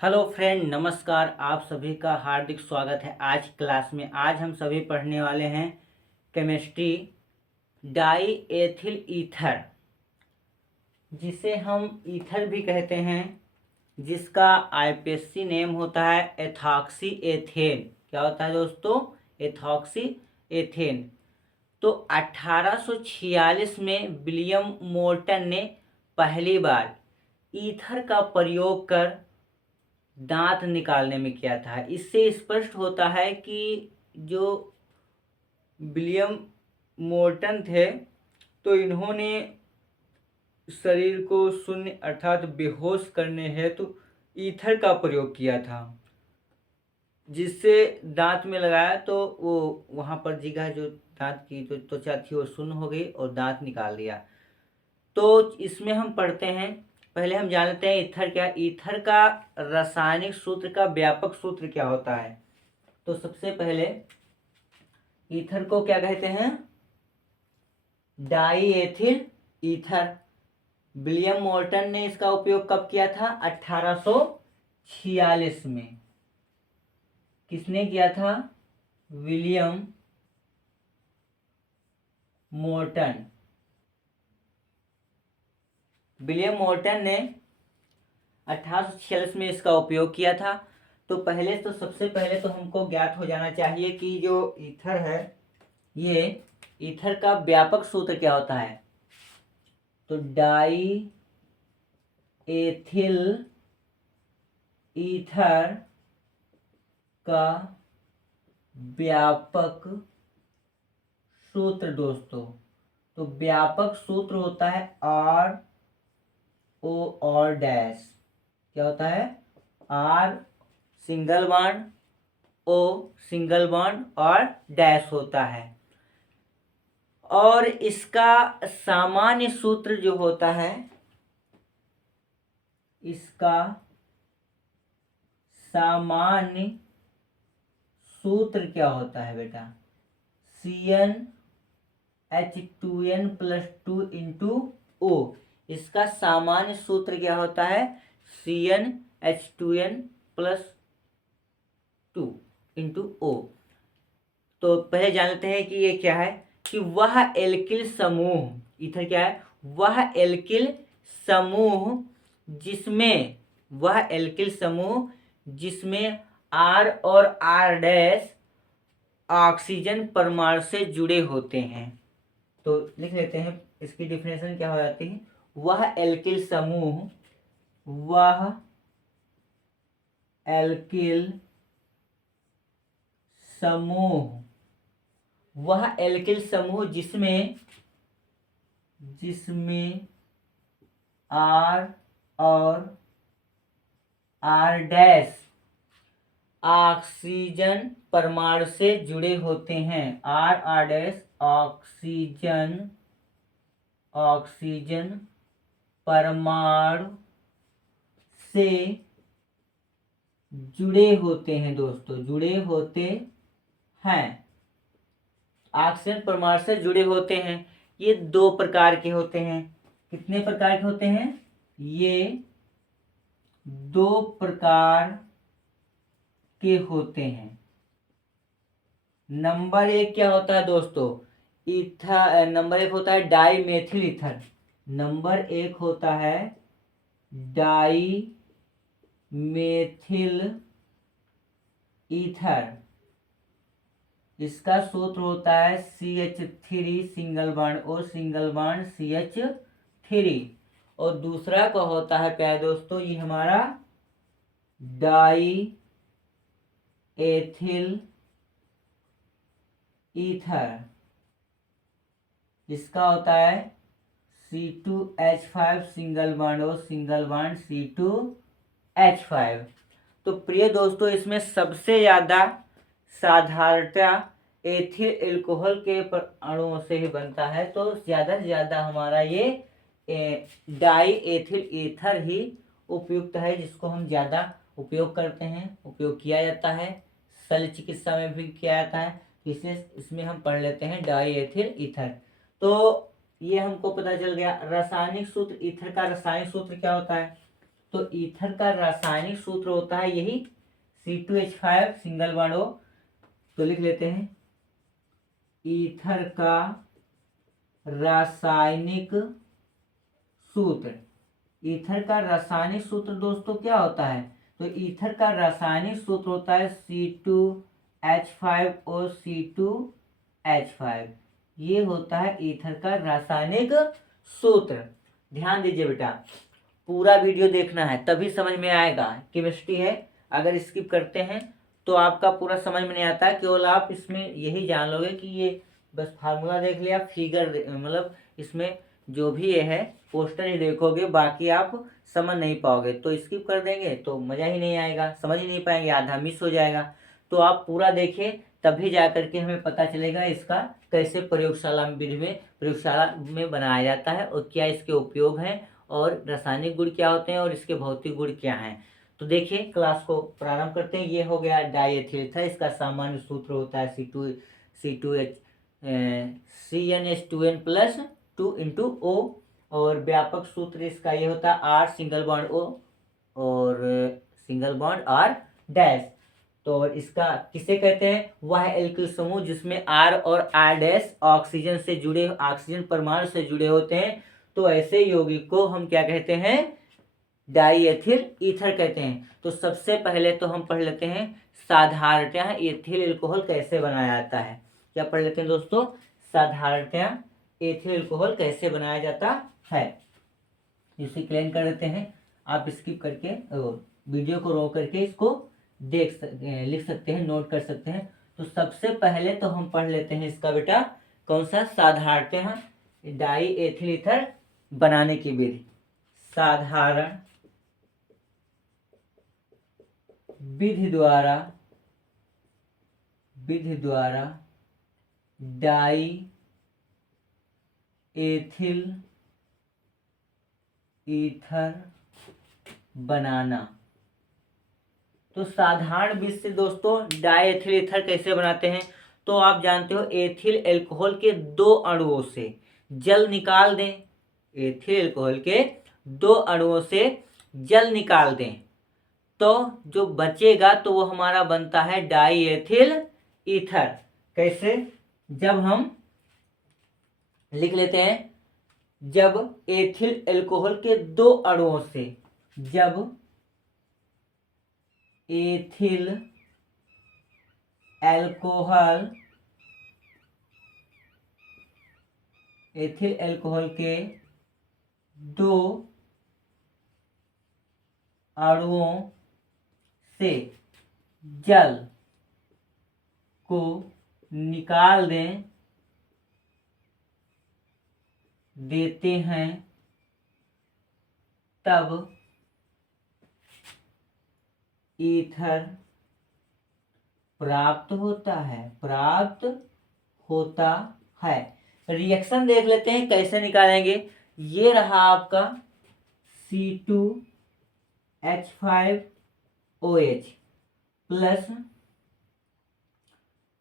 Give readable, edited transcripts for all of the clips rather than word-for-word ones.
Hello friend, नमस्कार। आप सभी का हार्दिक स्वागत है आज क्लास में। आज हम सभी पढ़ने वाले हैं केमिस्ट्री डाई एथिल ईथर, जिसे हम ईथर भी कहते हैं, जिसका आईपीएससी नेम होता है एथॉक्सी एथेन। क्या होता है दोस्तों? Ethoxy ethane. तो 1846 में विलियम मोल्टन ने पहली बार ईथर का प्रयोग कर दांत निकालने में किया था। इससे स्पष्ट होता है कि जो विलियम मोल्टन थे, तो इन्होंने शरीर को शून्य अर्थात बेहोश करने हेतु ईथर का प्रयोग किया था, जिससे दांत में लगाया तो वो वहाँ पर जगह जो दांत की जो त्वचा थी वो शून्य हो गई और दांत निकाल दिया। तो इसमें हम पढ़ते हैं, पहले हम जान लेते हैं ईथर क्या। ईथर का रासायनिक सूत्र का व्यापक सूत्र क्या होता है। तो सबसे पहले ईथर को क्या कहते हैं? Die ethyl ether. William molten ने इसका उपयोग कब किया था? 1846 में। किसने किया था? William molten. विलियम मोल्टन ने 1846 में इसका उपयोग किया था। तो सबसे पहले तो हमको ज्ञात हो जाना चाहिए कि जो ईथर है, ये ईथर का व्यापक सूत्र क्या होता है। तो डाई एथिल ईथर का व्यापक सूत्र दोस्तों, तो व्यापक सूत्र होता है आर ओ और डैश। क्या होता है? R single bond, O single bond और डैश होता है। और इसका सामान्य सूत्र जो होता है, इसका सामान्य सूत्र क्या होता है बेटा? CnH2n+2 into O. इसका सामान्य सूत्र क्या होता है? CnH2n+2 into O. तो पहले जान लेते हैं कि ये क्या है, कि वह एल्किल समूह, ईथर क्या है? वह एल्किल समूह जिसमें आर और आर डैश ऑक्सीजन परमाणु से जुड़े होते हैं। तो लिख लेते हैं, इसकी डिफिनेशन क्या हो जाती है। वह एल्किल समूह जिसमें आर और आर डैश ऑक्सीजन परमाणु से जुड़े होते हैं। आर डैश ऑक्सीजन परमाणु से जुड़े होते हैं दोस्तों, जुड़े होते हैं, ऑक्सीजन परमाणु से जुड़े होते हैं। ये दो प्रकार के होते हैं। कितने प्रकार के होते हैं? ये दो प्रकार के होते हैं। नंबर एक क्या होता है दोस्तों? नंबर एक होता है डाई मेथिल ईथर। नंबर एक होता है डाई मेथिल ईथर। इसका सूत्र होता है CH3 single bond O single bond CH3। और दूसरा का होता है प्यारे दोस्तों, ये हमारा डाई एथिल ईथर। इसका होता है C2H5 single bond O single bond C2H5। तो प्रिय दोस्तों, इसमें सबसे ज़्यादा साधारणतया एथिल एल्कोहल के अणुओं से ही बनता है। तो ज़्यादा से ज़्यादा हमारा ये डाई एथिल ईथर ही उपयुक्त है, जिसको हम ज़्यादा उपयोग करते हैं, उपयोग किया जाता है, शल्य चिकित्सा में भी किया जाता है। इसलिए इसमें हम पढ़ लेते हैं डाई एथिल ईथर। तो ये हमको पता चल गया। रासायनिक सूत्र ईथर का रासायनिक सूत्र क्या होता है? तो ईथर का रासायनिक सूत्र होता है यही C2H5 सिंगल बॉन्ड O। तो लिख लेते हैं ईथर का रासायनिक सूत्र। ईथर का रासायनिक सूत्र दोस्तों क्या होता है? तो ईथर का रासायनिक सूत्र होता है C2H5O C2H5। ये होता है ईथर का रासायनिक सूत्र। ध्यान दीजिए बेटा, पूरा वीडियो देखना है तभी समझ में आएगा। केमिस्ट्री है, अगर स्किप करते हैं तो आपका पूरा समझ में नहीं आता। केवल आप इसमें यही जान लोगे कि ये बस फार्मूला देख लिया, फिगर मतलब इसमें जो भी ये है पोस्टर ही देखोगे, बाकी आप समझ नहीं पाओगे। तो स्किप कर देंगे तो मज़ा ही नहीं आएगा, समझ ही नहीं पाएंगे, आधा मिस हो जाएगा। तो आप पूरा देखिए तभी जा करके हमें पता चलेगा इसका कैसे प्रयोगशाला में बनाया जाता है और क्या इसके उपयोग हैं और रासायनिक गुण क्या होते हैं और इसके भौतिक गुण क्या हैं। तो देखिए क्लास को प्रारंभ करते हैं। ये हो गया डाईएथिल ईथर। इसका सामान्य सूत्र होता है CnH2n+2 इंटू O। और व्यापक सूत्र इसका ये होता है R सिंगल बॉन्ड O और सिंगल बॉन्ड R डैश। तो इसका किसे कहते हैं? वह एल्किल समूह जिसमें R और R डैश ऑक्सीजन परमाणु से जुड़े होते हैं। तो ऐसे यौगिक को हम क्या कहते हैं? डाईएथिल ईथर कहते हैं। तो सबसे पहले तो हम पढ़ लेते हैं साधारणतः एथिल एल्कोहल कैसे बनाया जाता है। क्या पढ़ लेते हैं दोस्तों? साधारणतः एथिल एल्कोहल कैसे बनाया जाता है। इसे क्लीन कर देते हैं। आप स्किप करके वीडियो को रोक करके इसको लिख सकते हैं, नोट कर सकते हैं। तो सबसे पहले तो हम पढ़ लेते हैं इसका बेटा कौन सा? साधारणतः डाईएथिल ईथर बनाने की विधि। साधारण विधि द्वारा डाईएथिल ईथर बनाना। तो साधारण विधि से दोस्तों डाईएथिल ईथर कैसे बनाते हैं? तो आप जानते हो एथिल एल्कोहल के 2 अणुओं से जल निकाल दें। एथिल एल्कोहल के 2 अणुओं से जल निकाल दें तो जो बचेगा तो वो हमारा बनता है डाईएथिल ईथर। कैसे? जब हम लिख लेते हैं, जब एथिल एल्कोहल के 2 अणुओं से जब एथिल एल्कोहल के 2 अणुओं से जल को निकाल देते हैं तब ईथर प्राप्त होता है। रिएक्शन देख लेते हैं कैसे निकालेंगे। ये रहा आपका C2H5OH प्लस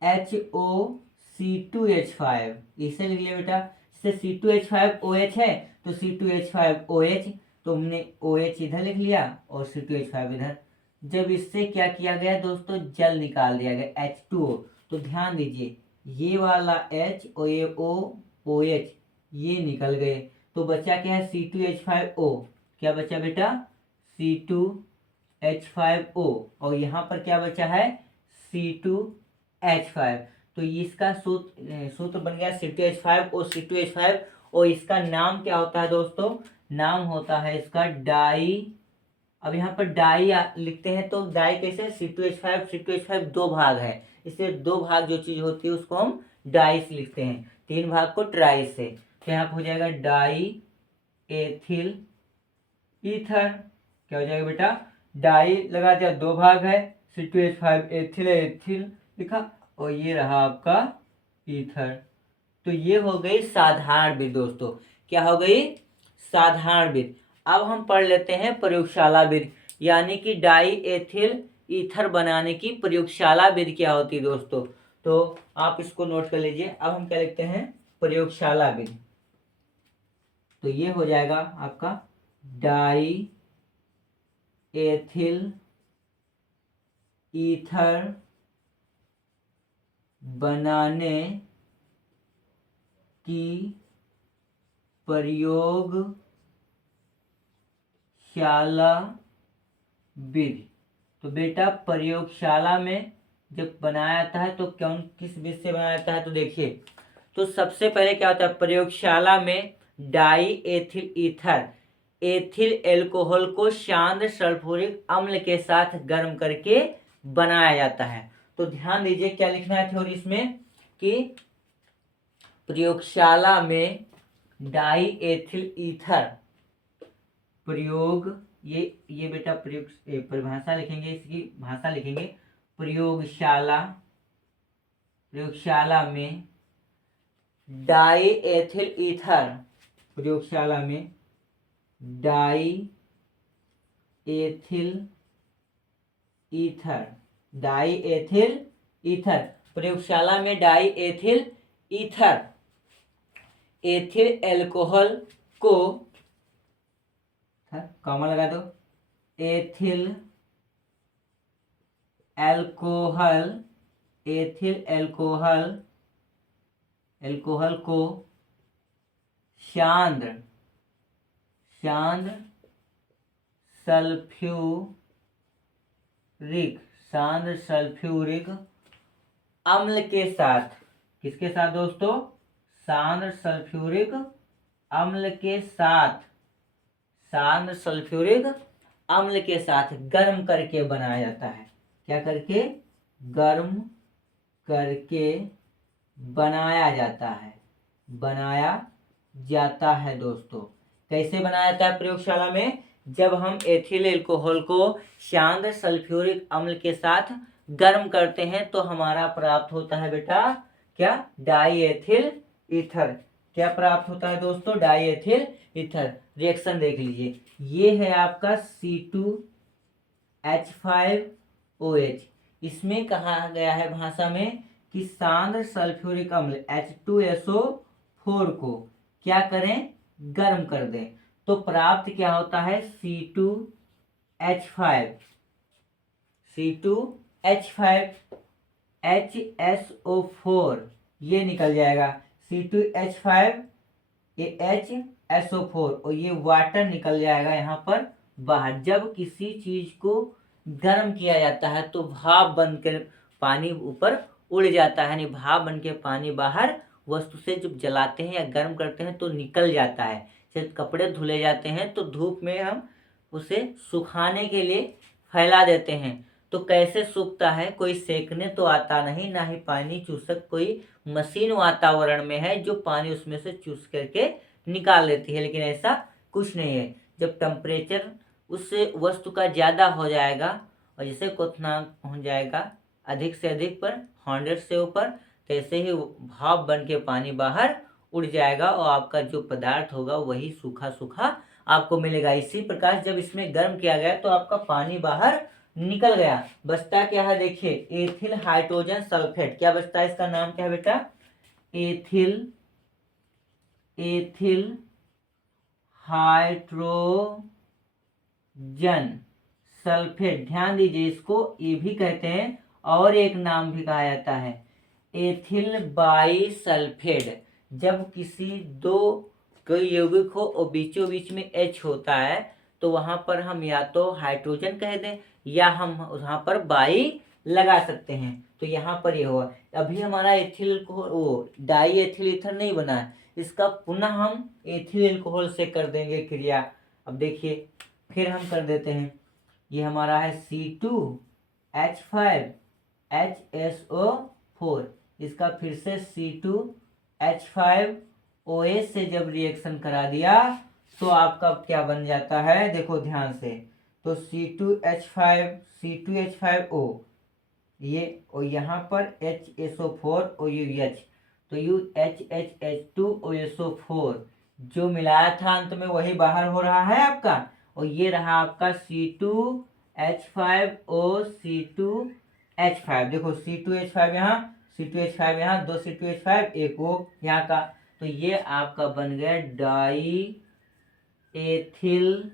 HOC2H5। इसे लिख लिया बेटा, इससे C2H5OH है तो C2H5OH, तो हमने OH इधर लिख लिया और C2H5 इधर। जब इससे क्या किया गया दोस्तों? जल निकाल दिया गया H2O। तो ध्यान दीजिए ये वाला H और ये OH ये निकल गए तो बचा क्या है? C2H5O। क्या बचा बेटा? C2H5O। और यहाँ पर क्या बचा है? C2H5। तो इसका सूत्र बन गया C2H5O C2H5। और इसका नाम क्या होता है दोस्तों? नाम होता है इसका डाई। अब यहाँ पर डाई लिखते हैं तो डाई कैसे? C2H5 2 भाग है, इसलिए 2 भाग जो चीज होती है उसको हम डाई से लिखते हैं, 3 भाग को ट्राई से। तो यहाँ पर हो जाएगा डाई एथिल ईथर। क्या हो जाएगा बेटा? डाई लगा दिया, 2 भाग है, C2H5 एथिल लिखा और ये रहा आपका ईथर। तो ये हो गई साधारण विधि दोस्तों। क्या हो गई? साधारण विधि। अब हम पढ़ लेते हैं प्रयोगशाला विधि, यानी कि डाई एथिल ईथर बनाने की प्रयोगशाला विधि क्या होती है दोस्तों। तो आप इसको नोट कर लीजिए। अब हम क्या लिखते हैं? प्रयोगशाला विधि। तो ये हो जाएगा आपका डाई एथिल ईथर बनाने की प्रयोगशाला विधि। तो बेटा प्रयोगशाला में जब बनाया जाता है तो किस विधि से बनाया जाता है, तो देखिए, तो सबसे पहले क्या होता है, प्रयोगशाला में die ethyl ether ethyl alcohol को शांत सल्फ्यूरिक अम्ल के साथ गर्म करके बनाया जाता है। तो ध्यान दीजिए क्या लिखना है थ्योरी इसमें कि प्रयोगशाला में डाई एथिल ईथर प्रयोग, ये बेटा प्रयोग परिभाषा लिखेंगे, इसकी भाषा लिखेंगे। प्रयोगशाला में डाई एथिल ईथर, प्रयोगशाला में die ethyl ether, die ethyl ether, प्रयोगशाला में die ethyl ether ethyl alcohol को, कॉमा लगा दो, एथिल एल्कोहल को शांत सल्फ्यूरिक अम्ल के साथ, किसके साथ दोस्तों, शांत सल्फ्यूरिक अम्ल के साथ गर्म करके बनाया जाता है। क्या करके, गर्म करके बनाया जाता है दोस्तों। कैसे बनाया जाता है प्रयोगशाला में, जब हम एथिल एल्कोहल को शांत सल्फ्यूरिक अम्ल के साथ गर्म करते हैं तो हमारा प्राप्त होता है बेटा क्या, डाई एथिल ईथर। क्या प्राप्त होता है दोस्तों, डाई एथिल ईथर। रिएक्शन देख लीजिए, ये है आपका C2H5OH। इसमें कहा गया है भाषा में कि शांत सल्फ्यूरिक अम्ल H2SO4 को क्या करें, गर्म कर दें। तो प्राप्त क्या होता है, C2H5HSO4 ये निकल जाएगा, C2H5HSO4 और ये वाटर निकल जाएगा यहाँ पर बाहर। जब किसी चीज को गर्म किया जाता है तो भाप बनकर पानी ऊपर उड़ जाता है, यानी भाप बन के पानी बाहर वस्तु से जब जलाते हैं या गर्म करते हैं तो निकल जाता है। जब कपड़े धुले जाते हैं तो धूप में हम उसे सुखाने के लिए फैला देते हैं। तो कैसे सूखता है, कोई सेकने तो आता नहीं, ना ही पानी चूसक कोई मशीन वातावरण में है जो पानी उसमें से चूस करके निकाल लेती है, लेकिन ऐसा कुछ नहीं है। जब टेम्परेचर उस वस्तु का ज़्यादा हो जाएगा और जैसे क्वथनांक पहुँच जाएगा अधिक से अधिक पर 100 से ऊपर, तैसे ही भाप बन के पानी बाहर उड़ जाएगा और आपका जो पदार्थ होगा वही सूखा सूखा आपको मिलेगा। इसी प्रकार जब इसमें गर्म किया गया तो आपका पानी बाहर निकल गया। बचता क्या है, देखिए एथिल हाइड्रोजन सल्फेट। क्या बचता है, इसका नाम क्या है बेटा, एथिल हाइड्रोजन सल्फेट। ध्यान दीजिए, इसको ये भी कहते हैं और एक नाम भी कहा जाता है एथिल बाई सल्फेट। जब किसी दो कोई यौगिक हो और बीचों बीच में H होता है तो वहां पर हम या तो हाइड्रोजन कह दें या हम वहां पर बाई लगा सकते हैं। तो यहाँ पर ये हुआ, अभी हमारा ethyl alcohol die ethyl ether नहीं बना है, इसका पुनः हम एथिल एल्कोहल से कर देंगे क्रिया। अब देखिए फिर हम कर देते हैं, ये हमारा है C2H5HSO4, इसका फिर से C2H5OH से जब रिएक्शन करा दिया तो आपका क्या बन जाता है, देखो ध्यान से, तो C2H5O ये और यहाँ पर HSO4 OUH, तो UHHH2OSO4 जो मिलाया था अंत में वही बाहर हो रहा है आपका, और ये रहा आपका C2H5O C2H5। देखो C2H5 यहाँ, C2H5 यहाँ, 2 C2H5 एक वो यहाँ का, तो ये आपका बन गया डाई एथिल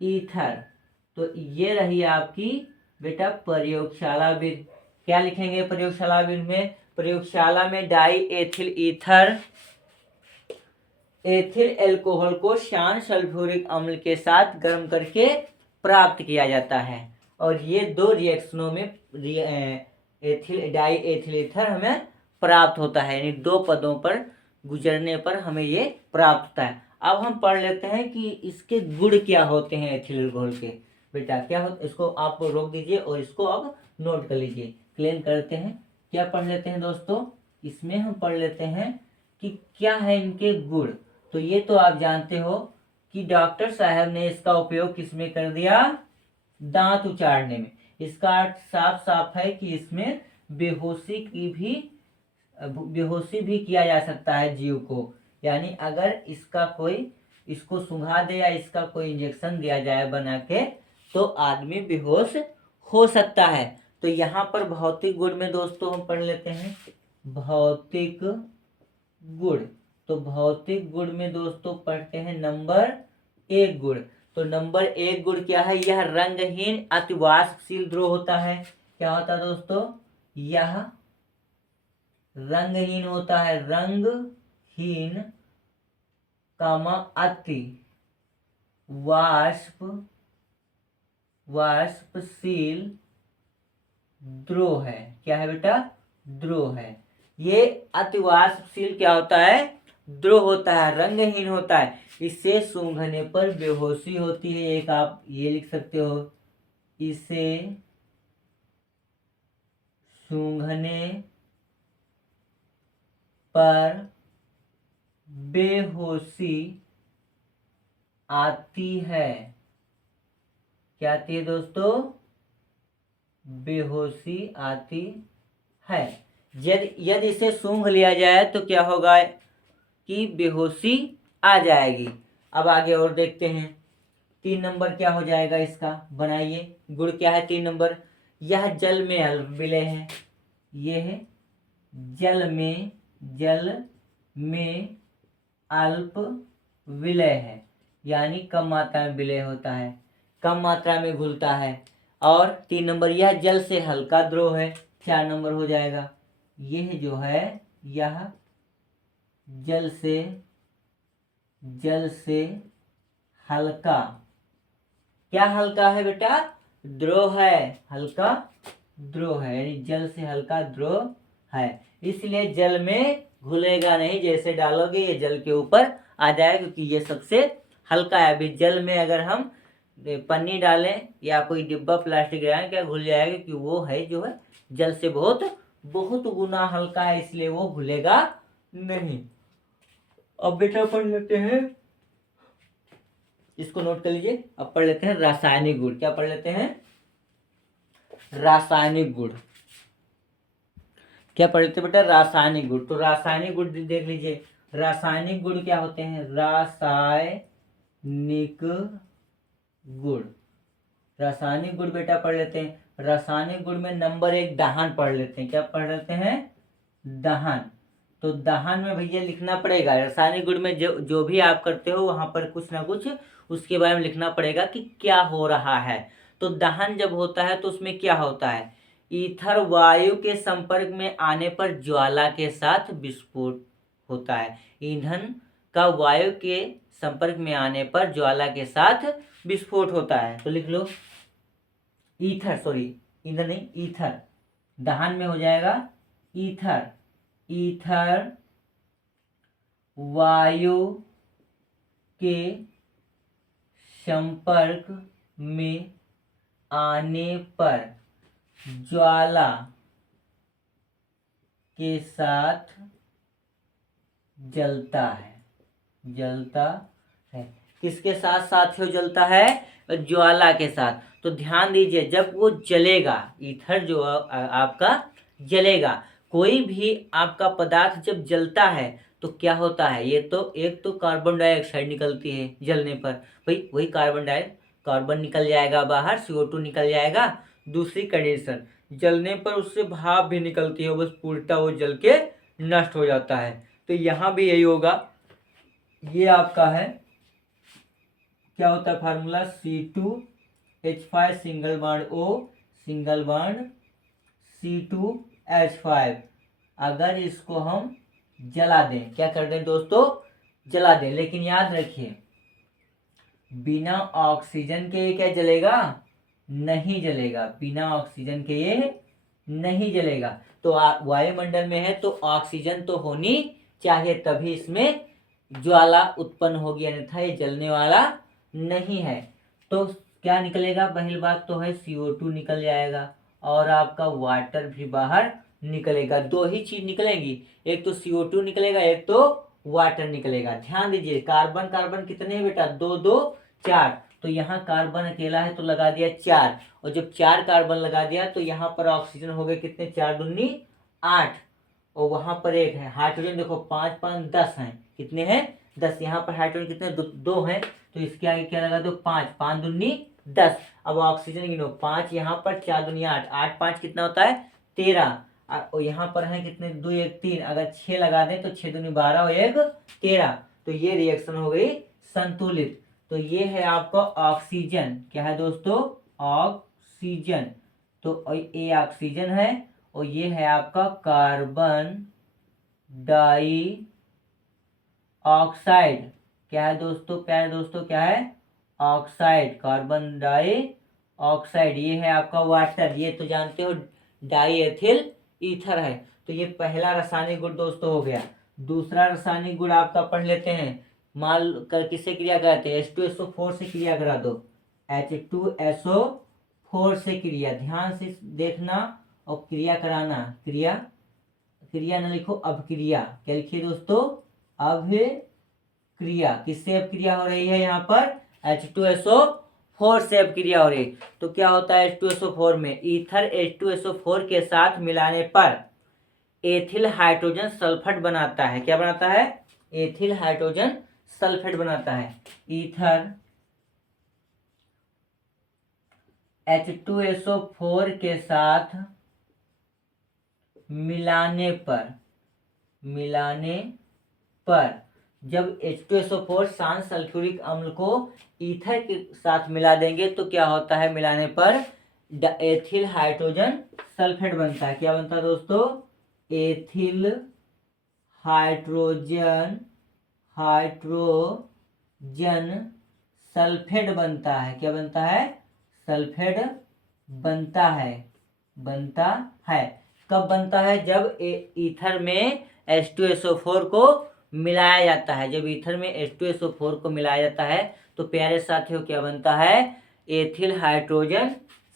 ईथर। तो ये रही आपकी बेटा प्रयोगशाला विधि। क्या लिखेंगे प्रयोगशाला विधि में? प्रयोगशाला में die ethyl ether ethyl alcohol को श्यान सल्फ्यूरिक अम्ल के साथ गर्म करके प्राप्त किया जाता है, और ये दो रिएक्शनों में एथिल डाई एथिल ईथर हमें प्राप्त होता है, यानी दो पदों पर गुजरने पर हमें ये प्राप्त होता है। अब हम पढ़ लेते हैं कि इसके गुण क्या होते हैं एथिल एल्कोहल के। बेटा क्या होता, इसको आप रोक दीजिए और इसको अब नोट कर लीजिए। क्लेम करते हैं, क्या पढ़ लेते हैं दोस्तों? इसमें हम पढ़ लेते हैं कि क्या है इनके गुण। तो ये तो आप जानते हो कि डॉक्टर साहब ने इसका उपयोग किसमें कर दिया? दांत उचाड़ने में। इसका अर्थ साफ साफ है कि इसमें बेहोशी भी किया जा सकता है जीव को, यानी अगर इसका कोई इसको सुंघा दे या इसका कोई इंजेक्शन दिया जाए बना के, तो आदमी बेहोश हो सकता है। तो यहाँ पर भौतिक गुण में दोस्तों हम पढ़ लेते हैं भौतिक गुण। तो भौतिक गुण में दोस्तों पढ़ते हैं नंबर 1 गुण। तो नंबर 1 गुण क्या है? यह रंगहीन अतिवाष्पशील द्रव होता है। क्या होता है दोस्तों? यह रंगहीन होता है, रंगहीन अति वाष्पशील द्रव है। क्या है बेटा? द्रव है। ये अतिवाष्पशील क्या होता है? द्रव होता है, रंगहीन होता है। इसे सूंघने पर बेहोशी होती है। एक आप ये लिख सकते हो, इसे सूंघने पर बेहोशी आती है। क्या आती है दोस्तों? बेहोशी आती है। यदि इसे सूंघ लिया जाए तो क्या होगा कि बेहोशी आ जाएगी। अब आगे और देखते हैं 3 नंबर क्या हो जाएगा इसका, बनाइए। गुण क्या है 3 नंबर? यह जल में अल्प विलय है। यह जल में अल्प विलय है, यानी कम मात्रा में विलय होता है, कम मात्रा में घुलता है। और 3 नंबर यह जल से हल्का द्रव है। 4 नंबर हो जाएगा, यह जो है यह जल से हल्का। क्या हल्का है बेटा? द्रव है, हल्का द्रव है, यानी जल से हल्का द्रव है। इसलिए जल में घुलेगा नहीं, जैसे डालोगे ये जल के ऊपर आ जाएगा, क्योंकि ये सबसे हल्का है। अभी जल में अगर हम पन्नी डालें या कोई डिब्बा प्लास्टिक डालें, क्या घुल जाएगा? क्योंकि वो है जो है जल से बहुत गुना हल्का है, इसलिए वो घुलेगा नहीं। अब बेटा पढ़ लेते हैं, इसको नोट कर लीजिए। अब पढ़ लेते हैं रासायनिक गुण। क्या पढ़ लेते हैं? रासायनिक गुण। क्या पढ़ लेते बेटा? रासायनिक गुण। तो रासायनिक गुण देख लीजिए। रासायनिक गुण क्या होते हैं? रासायनिक गुण। रासायनिक गुण बेटा पढ़ लेते हैं। रासायनिक गुण में नंबर 1 दहन पढ़ लेते हैं। क्या पढ़ लेते हैं? दहन। तो दहन में भैया लिखना पड़ेगा। रासायनिक गुण में जो भी आप करते हो वहां पर कुछ ना कुछ उसके बारे में लिखना पड़ेगा कि क्या हो रहा है। तो दहन जब होता है तो उसमें क्या होता है? ईथर वायु के संपर्क में आने पर ज्वाला के साथ विस्फोट होता है। ईंधन का वायु के संपर्क में आने पर ज्वाला के साथ विस्फोट होता है। तो लिख लो ईथर, सॉरी ईंधन नहीं, ईथर। दहन में हो जाएगा ईथर। ईथर वायु के संपर्क में आने पर ज्वाला के साथ जलता है। किसके साथ साथियों जलता है? ज्वाला के साथ। तो ध्यान दीजिए, जब वो जलेगा, ईथर जो आपका जलेगा, कोई भी आपका पदार्थ जब जलता है तो क्या होता है? ये तो एक तो कार्बन डाइऑक्साइड निकलती है जलने पर, भाई वही कार्बन निकल जाएगा बाहर, CO2 निकल जाएगा। दूसरी कंडीशन, जलने पर उससे भाप भी निकलती है, बस पूर्णतः वो जल के नष्ट हो जाता है। तो यहाँ भी यही होगा। ये आपका है, क्या होता है formula? H5 single bond O, single bond C2H5। अगर इसको हम जला दें, क्या कर दें दोस्तों, जला दें, लेकिन याद रखिए बिना ऑक्सीजन के ये क्या जलेगा, नहीं जलेगा, बिना ऑक्सीजन के ये नहीं जलेगा। तो वायुमंडल में है तो ऑक्सीजन तो होनी चाहिए, तभी इसमें ज्वाला उत्पन्न होगी, अन्यथा ये जलने वाला नहीं है। तो क्या निकलेगा, पहली बात तो है CO2 निकल जाएगा और आपका वाटर भी बाहर निकलेगा। दो ही चीज निकलेंगी, एक तो CO2 निकलेगा, एक तो वाटर निकलेगा। ध्यान दीजिए कार्बन कार्बन कितने हैं बेटा, 2 2 4। तो यहाँ कार्बन अकेला है तो लगा दिया 4, और जब 4 कार्बन लगा दिया तो यहाँ पर ऑक्सीजन हो गए कितने, 4 दूनी 8, और वहां पर एक है हाइड्रोजन, देखो 5 5 10 है, कितने हैं 10। यहाँ पर हाइड्रोजन कितने, 2 हैं, तो इसके आगे क्या लगा दो 5 5 दूनी 10। अब ऑक्सीजन गिनो, 5 यहाँ पर, 4 दूनी 8, 8 5 कितना होता है 13, और यहाँ पर है कितने 2 1 3, अगर 6 लगा दें तो 6 दूनी 12 और 1 13, तो ये रिएक्शन हो गई संतुलित। तो ये है आपका ऑक्सीजन, क्या है दोस्तों, ऑक्सीजन। तो ये ऑक्सीजन है और ये है आपका कार्बन डाई ऑक्साइड। क्या है दोस्तों, प्यारे दोस्तों, क्या है, ऑक्साइड, कार्बन डाई ऑक्साइड। ये है आपका वाटर, ये तो जानते हो डाई एथिल ईथर है। तो ये पहला रासायनिक गुण दोस्तों हो गया। दूसरा रासायनिक गुण आपका पढ़ लेते हैं, मान कर किससे क्रिया कराते हैं, H2SO4 से क्रिया करा दो, H2SO4 से क्रिया, ध्यान से देखना और क्रिया कराना, क्रिया, क्रिया न लिखो अभिक्रिया, क्या लिखिए दोस्तों, अभिक्रिया। किससे अभिक्रिया हो रही है, यहाँ पर H2SO4 से अभिक्रिया हो रही है। तो क्या होता है H2SO4 में, ईथर H2SO4 के साथ मिलाने पर एथिल हाइड्रोजन सल्फेट बनाता है। क्या बनाता है, एथिल हाइड्रोजन सल्फेट बनाता है। ईथर H2SO4 के साथ मिलाने पर जब H2SO4 शांत सल्फ्यूरिक अम्ल को ईथर के साथ मिला देंगे तो क्या होता है, मिलाने पर एथिल हाइड्रोजन सल्फेट बनता है। क्या बनता है दोस्तों, एथिल हाइड्रोजन सल्फेट बनता है। क्या बनता है, सल्फेट बनता है। कब बनता है, जब ईथर में H2SO4 को मिलाया जाता है। जब ईथर में H2SO4 को मिलाया जाता है तो प्यारे साथियों क्या बनता है, एथिल हाइड्रोजन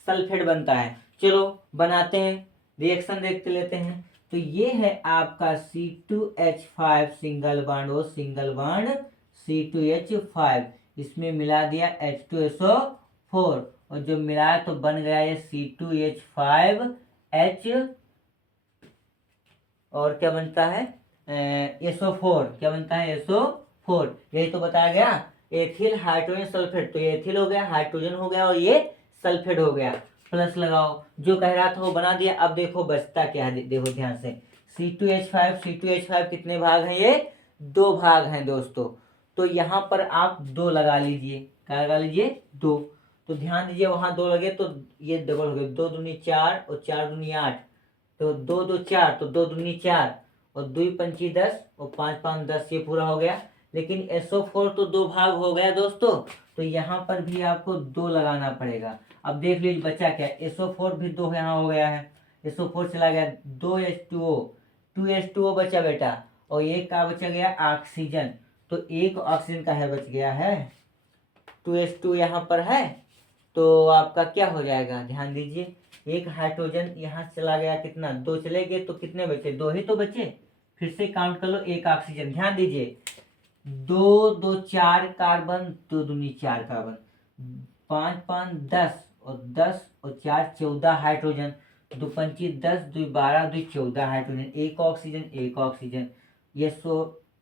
सल्फेट बनता है। चलो बनाते हैं, रिएक्शन देखते लेते हैं। तो ये है आपका C2H5 single bond O, single bond C2H5, इसमें मिला दिया H2SO4 और जब मिलाया तो बन गया ये C2H5H, और क्या बनता है SO4, क्या बनता है SO4। यही तो बताया गया, एथिल हाइड्रोजन सल्फेट, तो ये एथिल हो गया, हाइड्रोजन हो गया और ये सल्फेट हो गया। प्लस लगाओ, जो कह रहा था वो बना दिया। अब देखो बचता क्या है, देखो ध्यान से, C2H5 कितने भाग हैं, ये 2 भाग हैं दोस्तों। तो यहाँ पर आप 2 लगा लीजिए, क्या लगा लीजिए 2। तो ध्यान दीजिए वहां 2 लगे तो ये डबल हो गए, 2 दूनी 4 और 4 दूनी 8, तो 2 2 4, तो 2 दूनी 4 और 2 पंची 10 और 5 5 10, ये पूरा हो गया। लेकिन SO4 तो 2 भाग हो गया दोस्तों, तो यहाँ पर भी आपको 2 लगाना पड़ेगा। अब देख लीजिए बचा क्या, SO4 भी 2 यहाँ हो गया है, SO4 चला गया, 2H2O बचा बेटा, और एक का बचा गया ऑक्सीजन, तो एक ऑक्सीजन का है बच गया है, 2H2 यहाँ पर है, तो आपका क्या हो जाएगा, ध्यान दीजिए, एक हाइड्रोजन यहाँ चला गया, कितना 2 चले गए तो कितने बचे, 2 ही तो बचे। फिर से काउंट कर लो, एक ऑक्सीजन, ध्यान दीजिए 2 2 4 कार्बन, 2 दूनी 4 कार्बन, 5 5 10 और 10 और 4 14 हाइड्रोजन, 2 पंची 10, 2 12, 2 14 हाइड्रोजन, एक ऑक्सीजन। ये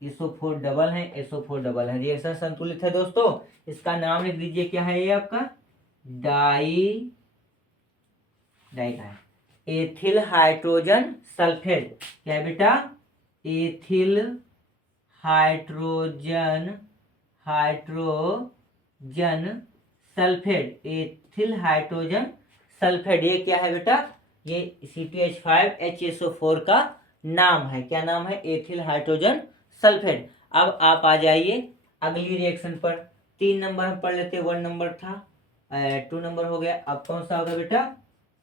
SO4 डबल है, SO4 डबल है, रिएक्शन संतुलित है दोस्तों। इसका नाम लिख दीजिए, क्या है ये आपका, डाई का है एथिल हाइड्रोजन सल्फेट। क्या है बेटा, ethyl hydrogen sulphate, ethyl hydrogen sulphate. ये क्या है बेटा? ये C2H5HSO4 का नाम है। क्या नाम है? Ethyl hydrogen sulphate. अब आप आ जाइए अगली रिएक्शन पर। 3 नंबर हम पढ़ लेते हैं, 1 नंबर था, 2 नंबर हो गया, अब कौन सा होगा बेटा?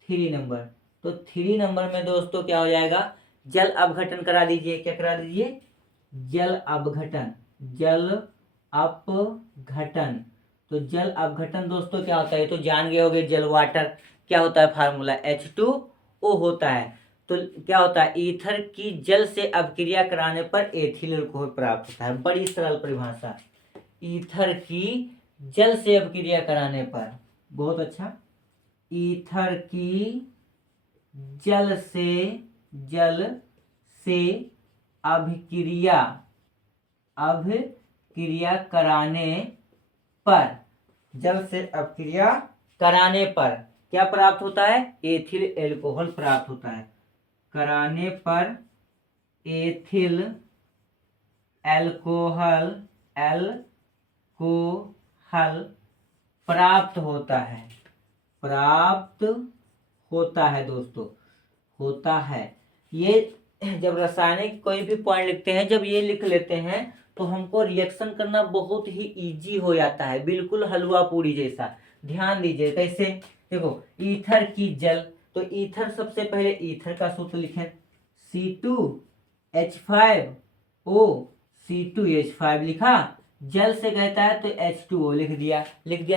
3 नंबर। तो 3 नंबर में दोस्तों क्या हो जाएगा? जल अपघटन करा दीजिए। क्या करा दीजिए? जल अपघटन। जल अपघटन। तो जल अपघटन दोस्तों क्या होता है? ये तो जान गए होगे, जल वाटर क्या होता है? फार्मूला H2O होता है। तो क्या होता है? ईथर की जल से अपक्रिया कराने पर एथिल अल्कोहल प्राप्त होता है। बड़ी सरल परिभाषा। ईथर की जल से अपक्रिया कराने पर, बहुत अच्छा, ईथर की जल से अभिक्रिया कराने पर, जल से अपक्रिया कराने पर क्या प्राप्त होता है? एथिल एल्कोहल प्राप्त होता है। कराने पर एथिल एल्कोहल प्राप्त होता है। प्राप्त होता है दोस्तों, होता है। ये जब रासायनिक कोई भी पॉइंट लिखते हैं, जब ये लिख लेते हैं तो हमको रिएक्शन करना बहुत ही इजी हो जाता है, बिल्कुल हलवा पूरी जैसा। ध्यान दीजिए कैसे। देखो, ईथर की जल, तो ईथर सबसे पहले ईथर का सूत्र लिखें, C2H5O, C2H5 लिखा, जल से कहता है तो H2O लिख दिया।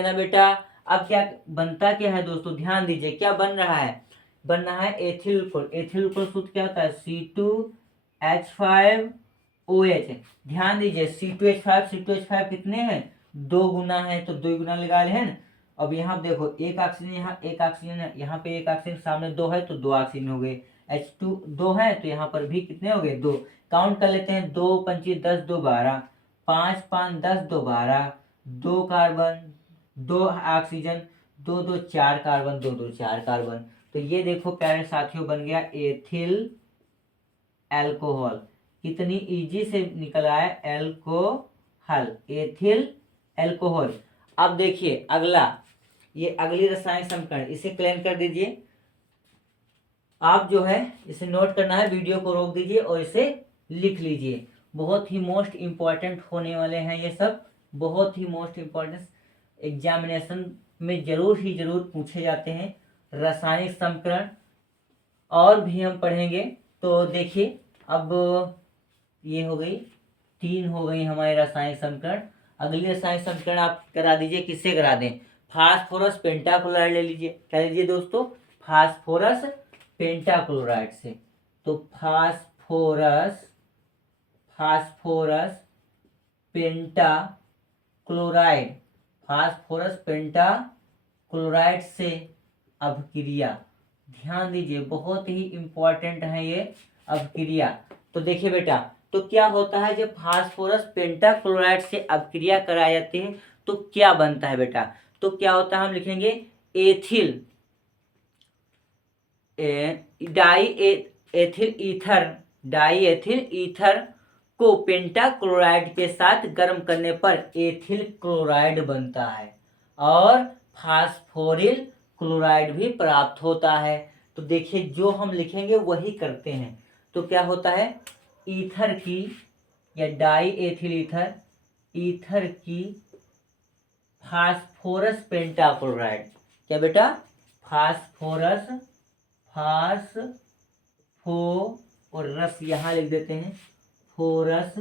ना बेटा? अब क्या बनता क्या है दोस्तों? ध्यान दीजिए, क्या बन रहा है? बन रहा है एथिल अल्कोहल। एथिल अल्कोहल सूत्र क्या होता है? C2H5OH। ध्यान दीजिए, C2H5 कितने हैं? 2 गुना है, तो 2 गुना लगा ले हैं। अब यहाँ देखो, एक ऑक्सीजन यहाँ, एक ऑक्सीजन है, यहाँ पे एक ऑक्सीजन, सामने 2 है तो 2 ऑक्सीजन हो गए। H2 2 है तो यहाँ पर भी कितने हो गए? 2। काउंट कर लेते हैं, 2 पंची 10, 2 12, 5 5 10, 2 12, 2 कार्बन, 2 ऑक्सीजन, 2 2 4 कार्बन, 2 2 4 कार्बन। तो ये देखो प्यारे साथियों, बन गया एथिल अल्कोहल। कितनी इजी से निकल आया एल्कोहल, एथिल अल्कोहल। अब देखिए अगला, ये अगली रासायनिक समीकरण, इसे क्लियर कर दीजिए। आप जो है इसे नोट करना है, वीडियो को रोक दीजिए और इसे लिख लीजिए। बहुत ही मोस्ट इंपॉर्टेंट होने वाले हैं ये सब, बहुत ही मोस्ट इंपॉर्टेंट, एग्जामिनेशन में जरूर ही जरूर पूछे जाते हैं रासायनिक समीकरण। और भी हम पढ़ेंगे। तो देखिए, अब ये हो गई, 3 हो गई हमारे रासायनिक समीकरण। अगली रासायनिक समीकरण आप करा दीजिए, किससे करा दें? फास्फोरस पेंटाक्लोराइड ले लीजिए। क्या लीजिए दोस्तों? फास्फोरस पेंटाक्लोराइड से। तो फास्फोरस पेंटाक्लोराइड, फास्फोरस पेंटाक्लोराइड से अभिक्रिया। ध्यान दीजिए, बहुत ही इंपॉर्टेंट है ये अभिक्रिया। तो देखिए बेटा, तो क्या होता है जब फास्फोरस पेंटाक्लोराइड से अभिक्रिया कराई जाती है तो क्या बनता है बेटा? तो क्या होता है, हम लिखेंगे एथिल डाई एथिल ईथर को पेंटाक्लोराइड के साथ गर्म करने पर एथिल क्लोराइड बनता है और फास्फोरिल क्लोराइड भी प्राप्त होता है। तो देखिए, जो हम लिखेंगे वही करते हैं। तो क्या होता है? ईथर की या डाई एथिल ईथर की फास्फोरस पेंटाक्लोराइड। क्या बेटा? फास्फोरस और रस यहाँ लिख देते हैं, फोरस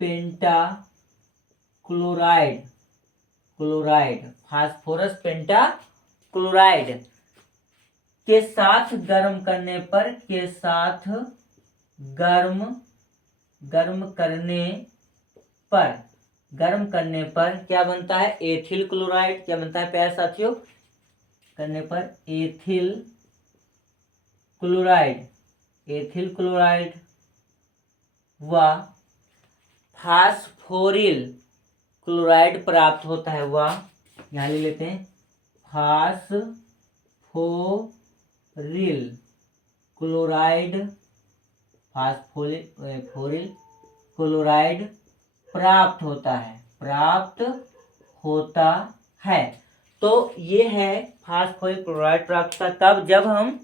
पेंटाक्लोराइड, फास्फोरस पेंटाक्लोराइड के साथ गर्म करने पर, गर्म करने पर क्या बनता है? Ethyl chloride. क्या बनता है प्यारे साथियों? करने पर एथिल क्लोराइड व फास्फोरिल क्लोराइड प्राप्त होता है। यहाँ ले लेते हैं, फास्फोरिल क्लोराइड प्राप्त होता है। तो ये है फास्फोरिक क्लोराइड प्राप्त का तब जब हम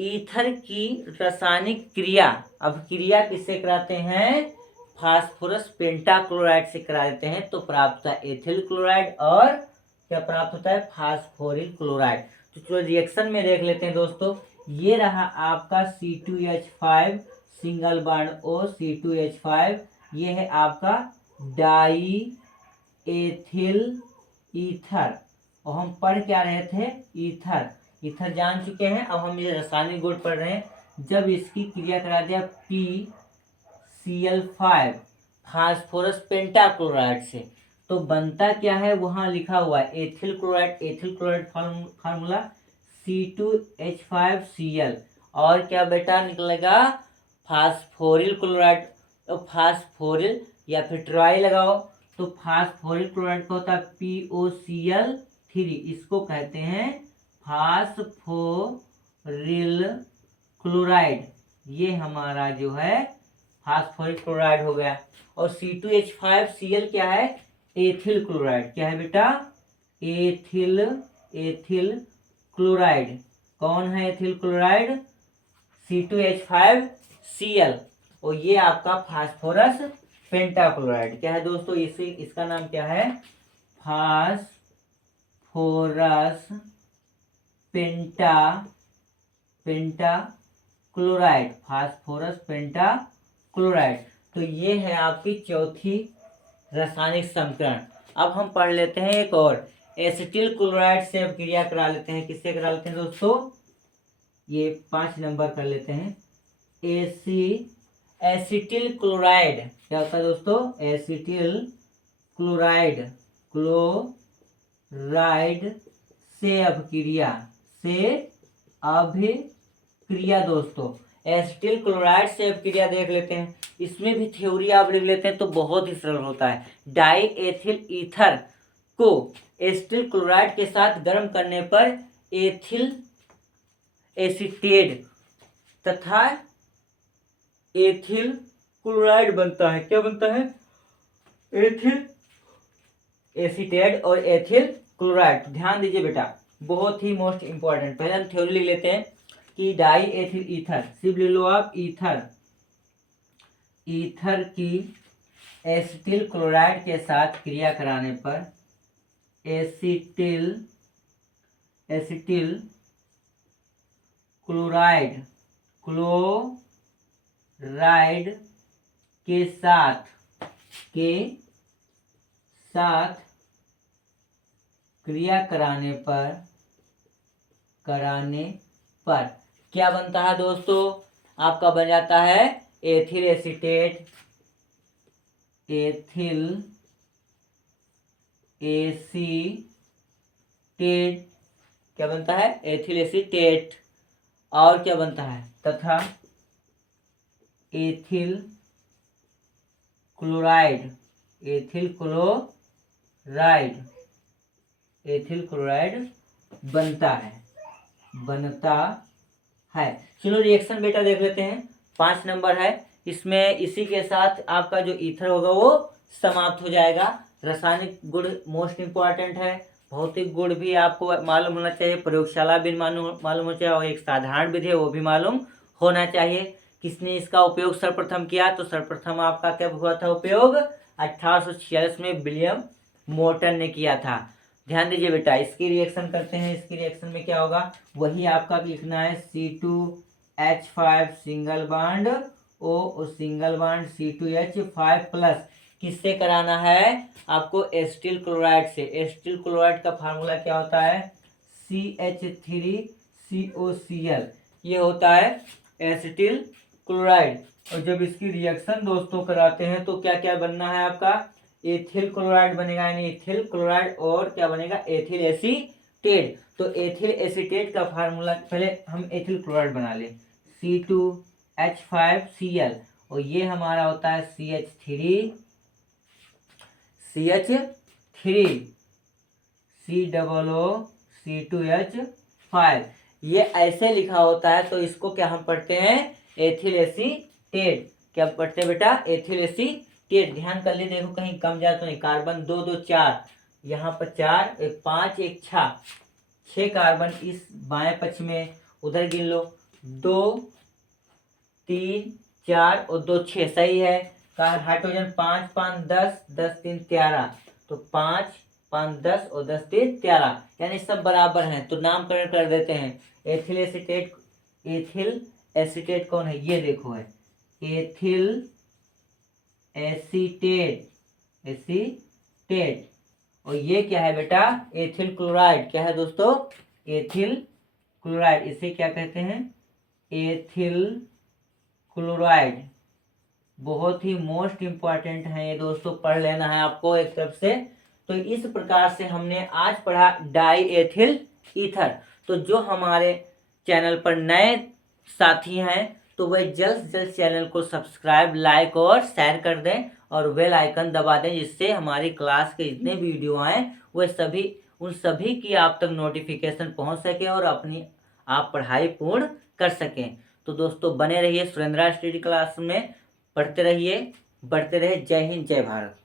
ईथर की रासायनिक क्रिया, अब क्रिया किससे कराते हैं, फास्फोरस पेंटाक्लोराइड से करा देते हैं, तो प्राप्त होता है एथिल क्लोराइड और क्या प्राप्त होता है, फास्फोरिक क्लोराइड। तो चलो रिएक्शन में देख लेते हैं दोस्तों। ये रहा आपका C2H5 single bond O C2H5, ये है आपका डाई एथिल ईथर, और हम पढ़ क्या रहे थे, ईथर। ईथर जान चुके हैं, अब हम ये रासायनिक गुण पढ़ रहे हैं। जब इसकी क्रिया करा दिया PCl5 फास्फोरस पेंटाक्लोराइड से, तो बनता क्या है, वहां लिखा हुआ है ethyl chloride. Ethyl chloride formula C2H5Cl, और क्या बेटा निकलेगा, फास्फोरिल क्लोराइड। तो फास्फोरिल या फिर ट्राई लगाओ, तो फास्फोरिल क्लोराइड का होता है POCl3, इसको कहते हैं फास्फोरिल क्लोराइड। ये हमारा जो है फास्फोरिक क्लोराइड हो गया। और C2H5Cl क्या है, एथिल क्लोराइड। क्या है बेटा, एथिल क्लोराइड। कौन है एथिल क्लोराइड, C2H5Cl, और ये आपका फास्फोरस पेंटाक्लोराइड। क्या है दोस्तों, इसका नाम क्या है, फास्फोरस पेंटाक्लोराइड, फास्फोरस पेंटाक्लोराइड। तो ये है आपकी चौथी रासायनिक समीकरण। अब हम पढ़ लेते हैं एक और, एसिटिल क्लोराइड से अब क्रिया करा लेते हैं। किससे करा लेते हैं दोस्तों, ये 5 नंबर कर लेते हैं। एसिटिल क्लोराइड क्या होता है दोस्तों, एसिटिल क्लोराइड से अभिक्रिया दोस्तों, एसिटिल क्लोराइड से अभिक्रिया देख लेते हैं। इसमें भी थ्योरी आप लिख लेते हैं तो बहुत ही सरल होता है। डाई एथिल ईथर को एसिटिल क्लोराइड के साथ गर्म करने पर एथिल एसीटेट तथा एथिल क्लोराइड बनता है। क्या बनता है, एथिल एसीटेट और एथिल क्लोराइड। ध्यान दीजिए बेटा, बहुत ही मोस्ट इंपॉर्टेंट। पहले हम थ्योरी लिख लेते हैं कि डाई एथिल ईथर, सिर्फ ले लो आप ईथर की एसिटिल क्लोराइड के साथ क्रिया कराने पर एसिटिल क्लोराइड के साथ क्रिया कराने पर क्या बनता है दोस्तों, आपका बन जाता है एथिल एसीटेट, क्या बनता है, एथिल एसीटेट, और क्या बनता है, तथा एथिल क्लोराइड बनता है। चलो रिएक्शन बेटा देख लेते हैं। 5 नंबर है, इसमें इसी के साथ आपका जो ईथर होगा वो समाप्त हो जाएगा। रासायनिक गुण मोस्ट इंपॉर्टेंट है, भौतिक गुण भी आपको मालूम होना चाहिए, प्रयोगशाला भी मालूम होना चाहिए, और एक साधारण विधि है वो भी मालूम होना चाहिए। किसने इसका उपयोग सर्वप्रथम किया, तो सर्वप्रथम आपका क्या हुआ था उपयोग, 1846 में विलियम मोर्टन ने किया था। ध्यान दीजिए बेटा, इसकी रिएक्शन करते हैं। इसकी रिएक्शन में क्या होगा, वही आपका लिखना है C2H5 सिंगल बॉन्ड O और सिंगल बॉन्ड C2H5 प्लस, किससे कराना है आपको, एसिटिल क्लोराइड से। एसिटिल क्लोराइड का फार्मूला क्या होता है, CH3COCl, ये होता है एसिटिल क्लोराइड। और जब इसकी रिएक्शन दोस्तों कराते हैं तो क्या क्या बनना है आपका, एथिल क्लोराइड बनेगा, यानी एथिल क्लोराइड और क्या बनेगा, एथिल एसीटेट। तो एथिल एसीटेट का फार्मूला, पहले हम एथिल क्लोराइड बना ले, C2H5Cl, और ये हमारा होता है CH3 C2H5। ये ऐसे लिखा होता है, तो इसको क्या हम पढ़ते हैं, एथिल एसीटेट। क्या पढ़ते हैं बेटा, एथिल एसीटेट। ध्यान कर ले, देखो कहीं कम जाए तो नहीं, कार्बन 2 2 4, यहाँ पर 4, एक 5, एक 6 कार्बन इस बाएं पक्ष में, उधर गिन लो 2 3 4 और 2 6, सही है। हाइड्रोजन 5 5 10 10 3 11, तो 5 5 10 और 10 3 13, यानी सब बराबर हैं। तो नामकरण कर देते हैं। एथिल एसीटेट, एथिल एसीटेट कौन है, ये देखो है एथिल एसीटेट, एसीटेट। और ये क्या है बेटा, एथिल क्लोराइड। क्या है दोस्तों, एथिल क्लोराइड। इसे क्या कहते हैं, एथिल क्लोराइड। बहुत ही मोस्ट इंपॉर्टेंट है ये दोस्तों, पढ़ लेना है आपको एक तरफ से। तो इस प्रकार से हमने आज पढ़ा डाई एथिल ईथर। तो जो हमारे चैनल पर नए साथी हैं तो वह जल्द से जल्द चैनल को सब्सक्राइब, लाइक और शेयर कर दें और बेल आइकन दबा दें, जिससे हमारी क्लास के जितने वीडियो आए वह सभी उन सभी की आप तक नोटिफिकेशन पहुंच सके और अपनी आप पढ़ाई पूर्ण कर सकें। तो दोस्तों बने रहिए सुरेंद्रा स्टडी क्लास में, पढ़ते रहिए, बढ़ते रहे। जय हिंद, जय भारत।